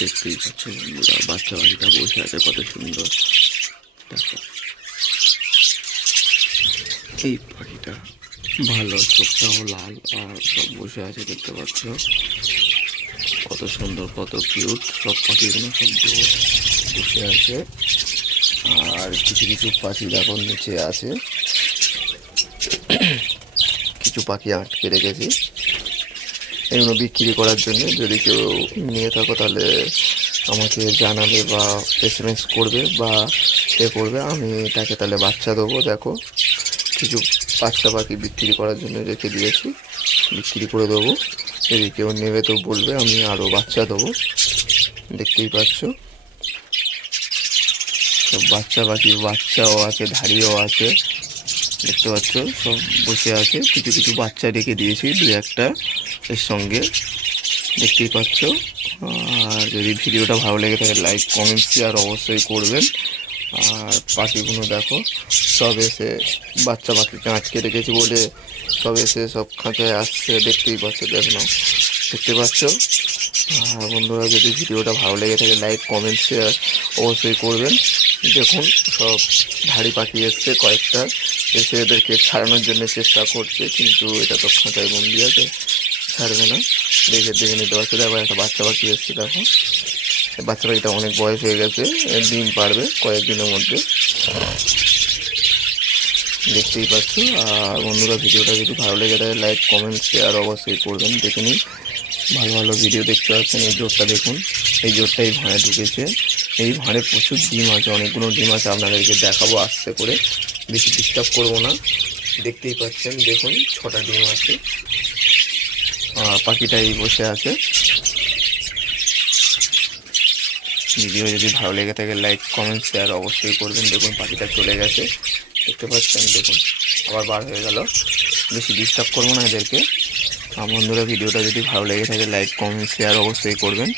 দেখতেই পাচ্ছ বন্ধুরা, বাচ্চা পাখিটা বসে আছে কত সুন্দর। দেখো এই পাখিটা ভালো, চোখটাও লাল আর সব বসে আছে, দেখতে পাচ্ছ কত সুন্দর, কত কিউট। সব পাখিগুলো সব বসে আছে। আর কিছু কিছু পাখি দেখো নিচে আছে, কিছু পাখি আটকে রেখেছি এগুলো বিক্রি করার জন্য। যদি কেউ নিয়ে থাকো তাহলে আমাকে জানাবে বা এসএমএস করবে বা করবে, আমি তাকে তাহলে বাচ্চা দেবো। দেখো কিছু বাচ্চা পাখি বিক্রি করার জন্য রেখে দিয়েছি, বিক্রি করে দেবো। যদি কেউ নেবে তো বলবে, আমি আরও বাচ্চা দেবো। দেখতেই পাচ্ছ সব বাচ্চা পাখি, বাচ্চাও আছে, ধাড়িও আছে, দেখতে পাচ্ছ সব বসে আছে। কিছু কিছু বাচ্চা রেখে দিয়েছি দু একটা এর সঙ্গে, দেখতেই পাচ্ছ। আর যদি ভিডিওটা ভালো লেগে থাকে লাইক কমেন্ট শেয়ার অবশ্যই করবেন। আর পাখিগুলো দেখো সব এসে বাচ্চা পাখিকে আটকে রেখেছি বলে সব এসে সব খাঁচায় আসছে, দেখতেই পাচ্ছ, দেখতে পাচ্ছ। আর বন্ধুরা যদি ভিডিওটা ভালো লেগে থাকে লাইক কমেন্ট শেয়ার অবশ্যই করবেন। দেখুন সব ধাড়ি পাখি এসছে কয়েকটা, এসে এদেরকে ছাড়ানোর জন্য চেষ্টা করছে, কিন্তু এটা তো খাঁচায় বন্দি আছে, ছাড়বে না। দেখে নিতে পারছো। দেখো একটা বাচ্চা পাখি এসছে, দেখো বাচ্চা পাখিটা অনেক বয়স হয়ে গেছে, ডিম পারবে কয়েকদিনের মধ্যে, দেখতেই পাচ্ছ। আর বন্ধুরা ভিডিওটা যদি ভালো লেগে থাকে লাইক কমেন্ট শেয়ার অবশ্যই করবেন। দেখে নিন ভালো ভালো ভিডিও দেখতে পাচ্ছেন। এই জোরটা দেখুন, এই জোরটা এই ভাঁড়ে ঢুকেছে। এই ভাঁড়ে প্রচুর ডিম আছে, অনেকগুলো ডিম আছে, আপনাদেরকে দেখাবো আস্তে করে, বেশি ডিস্টার্ব করবো না। দেখতেই পাচ্ছেন, দেখুন 6টা ডিম আছে। পাখিটাই বসে আছে। ভিডিও যদি ভালো লেগে থাকে লাইক কমেন্ট শেয়ার অবশ্যই করবেন। দেখুন পাখিটা চলে গেছে, দেখতে পাচ্ছেন, দেখুন আবার বার হয়ে গেল। বেশি ডিস্টার্ব করবো না এদেরকে। বন্ধুরা ভিডিওটা যদি ভালো লেগে থাকে লাইক কমেন্ট শেয়ার অবশ্যই করবেন।